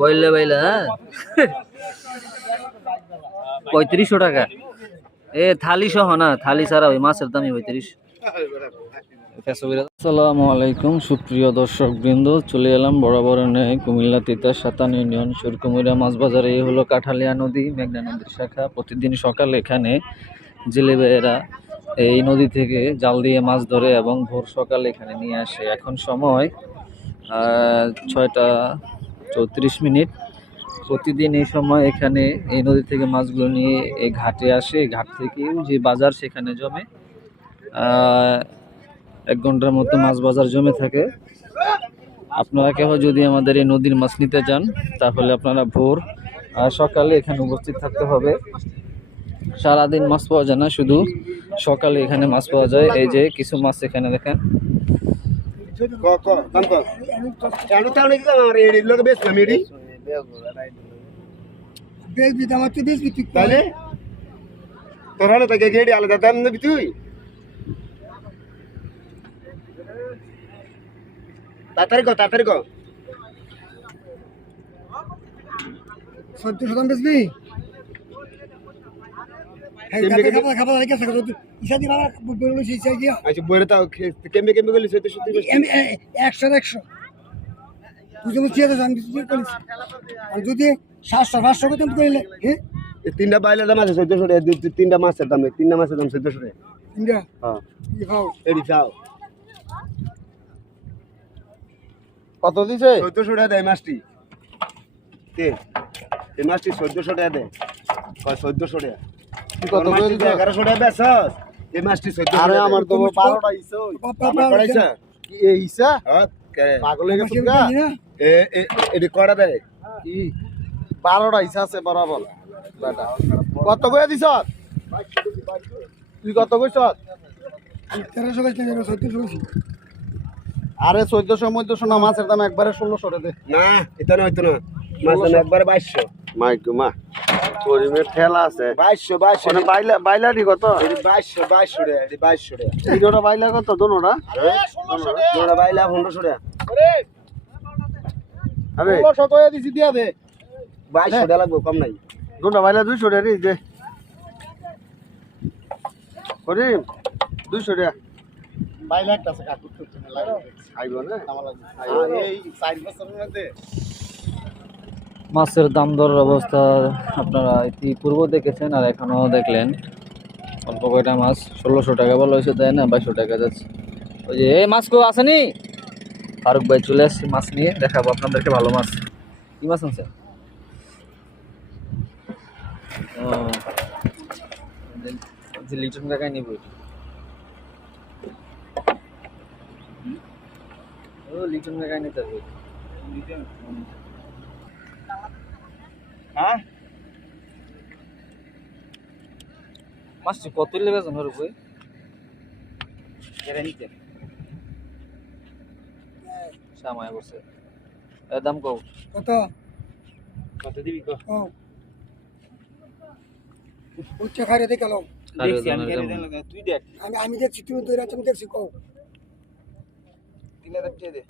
বইলে বইলে হ্যাঁ 3500 টাকা এ থালি সহ না থালি ছাড়া ওই মাছের দামই 35। আসসালামু আলাইকুম সুপ্রিয় দর্শক বৃন্দ, চলে এলাম বরাবর ন্যায় কুমিল্লা তিতাস 57 ইউনিয়ন সুরকুমিরা মাছ বাজারে। এই হলো কাঠালিয়া নদী, মেঘনা নদীর শাখা। প্রতিদিন সকালে এখানে জেলেবেরা এই নদী থেকে জাল দিয়ে মাছ ধরে এবং ভোর সকালে এখানে নিয়ে আসে। এখন সময় 6টা 34 মিনিট। প্রতিদিন এই সময় এখানে এই নদী থেকে মাছগুলো নিয়ে এই ঘাটে আসে। ঘাট থেকে যে বাজার সেখানে জমে 1 ঘন্টার মতো মাছ বাজার জমে থাকে। আপনারা কেউ যদি আমাদের এই নদীর মাছ নিতে চান তাহলে আপনারা ভোর সকালে এখানে উপস্থিত থাকতে হবে। সারাদিন মাছ পাওয়া যায় না, শুধু সকালে এখানে মাছ পাওয়া যায়। এই যে কিছু মাছ এখানে দেখেন। তাড়াতাড়ি কর 14 শতাংশ বেচবি যদি 700-500 করতাম করলে তিনটা বাইলের দাম আছে 1400 টাকা। তিনটা মাছের দাম 1400 টাকা। তিনটা কত দিছে? 1400 টাকা দেয় মাছটি। এই মাছটি 1400 টাকা দেয়। 1400 টাকা কত করে দিছে? 1100 টাকা বেচছ। এই মাছটি 1400 আরে আমার তো 12টা ইসা আমার পড়াইছা কি এই ইসা হ্যাঁ পাগল হয়ে গেছিস গা। এডি কড়া দেয় কি 12টা ইসা আছে বরাবর বেটা। কত করে দিছ তুই? কত কইছ? 1300 বেচতে গেল 1400 বেশি। আরে 1400 না, মাছের দাম একবারে 1600 টাকা দে। না এটা না হইতো না, মাছের দাম একবারে 2200। মাই গো মা পরিমে ঠেলা আছে 2200 মানে বাইলাটি কত? এডি 2200 টাকা। এডি 2200 টাকা। এই দুটো বাইলা কত দোনোটা? 1600 টাকা বাইলা 1500 টাকা। আরে 1600 কইয়া দিছি দিয়া দে। 2200 টাকা লাগবে, কম নাই। দুটো বাইলা 200 টাকা দে করিম 200 টাকা বাইলা একটা আছে কাকু তুমি লাগবে আইবো না এই 4 বছরের মধ্যে মাছের দাম দরের অবস্থা আপনারা ইতিপূর্ব দেখেছেন আর এখনো দেখলেন। অল্প কয়টা মাছ 1600 টাকা বলা হয়েছে, তাই না? 2200 টাকা যাচ্ছে। ওই যে এই মাছ কেউ আসেনি, ফারুক ভাই চলে আসছে মাছ নিয়ে, দেখাবো আপনাদেরকে ভালো মাছ। কি মাছ আনছে? লিটন কাকাই নিব। লিটন কাকাই নিতে হবে। হ্যাঁ মাছটি কত লেগে যান ফারুক ভাই? নিতে সামায় বসে এর দাম কও কত? কত দিবি কো? উচ্চ খারে দেখাল দেখছি আমি খারে দেখাল তুই দেখ। আমি দেখছি তুই তো রাত আমি দেখছি কও 3000 টাকা দে।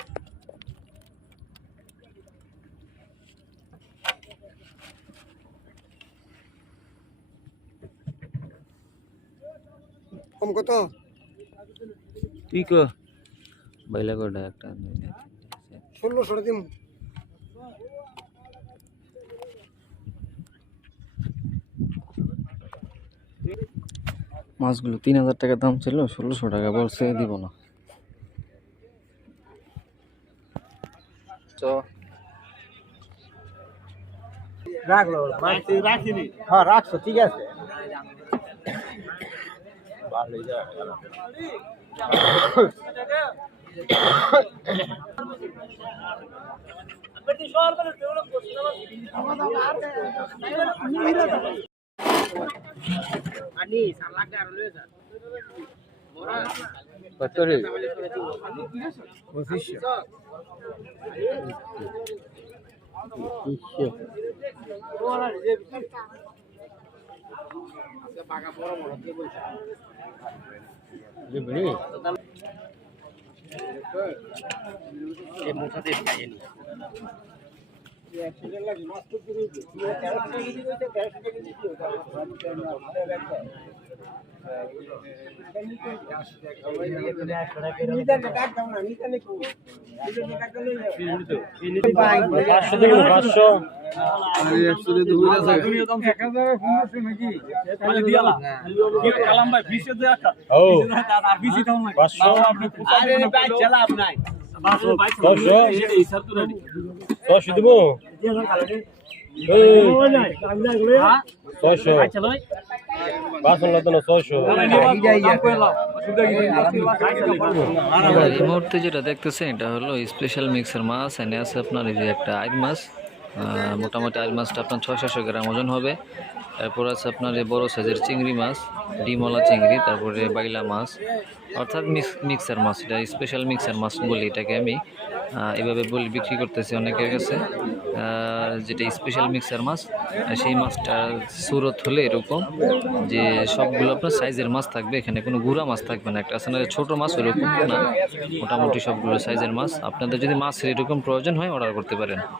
কম কত? তুই কো বাইলা কোটা একটা 1600 টাকা দিম। মাছগুলো 3000 টাকা দাম ছিল, 1600 টাকা বলছে, দিব না। তো রাখলো মাছ রাখিনি। হ্যাঁ রাখছো, ঠিক আছে। ভালোই যা আনি সালাক আর লয়ে যা বড় কত রে? 2500 বড় যে আচ্ছা পাকা বড় বড় কে বলছ লিবনি এই মোটা দে খাইনি এই মুহূর্তে যেটা দেখতেছেন এটা হলো স্পেশাল মিক্সার মাছ। এনে আছে আপনার এই যে একটা আইর মাছ, মোটামুটি আইর মাছটা আপনার 600 গ্রাম ওজন হবে। তারপর আছে আপনার এই বড় সাইজের চিংড়ি মাছ, ডিমলা চিংড়ি, তারপরে বাইলা মাছ, অর্থাৎ মিক্সার মাছ। এটা স্পেশাল মিক্সার মাছ বলি এটাকে আমি, এভাবে বলি বিক্রি করতেছি অনেকের কাছে। যেটা স্পেশাল মিক্সার মাছ, সেই মাছটা সুরত হলে এরকম যে সবগুলো আপনার সাইজের মাছ থাকবে, এখানে কোনো গুঁড়া মাছ থাকবে না। একটা আছে না ছোটো মাছ, ওরকম না, মোটামুটি সবগুলো সাইজের মাছ। আপনাদের যদি মাছের এরকম প্রয়োজন হয় অর্ডার করতে পারেন।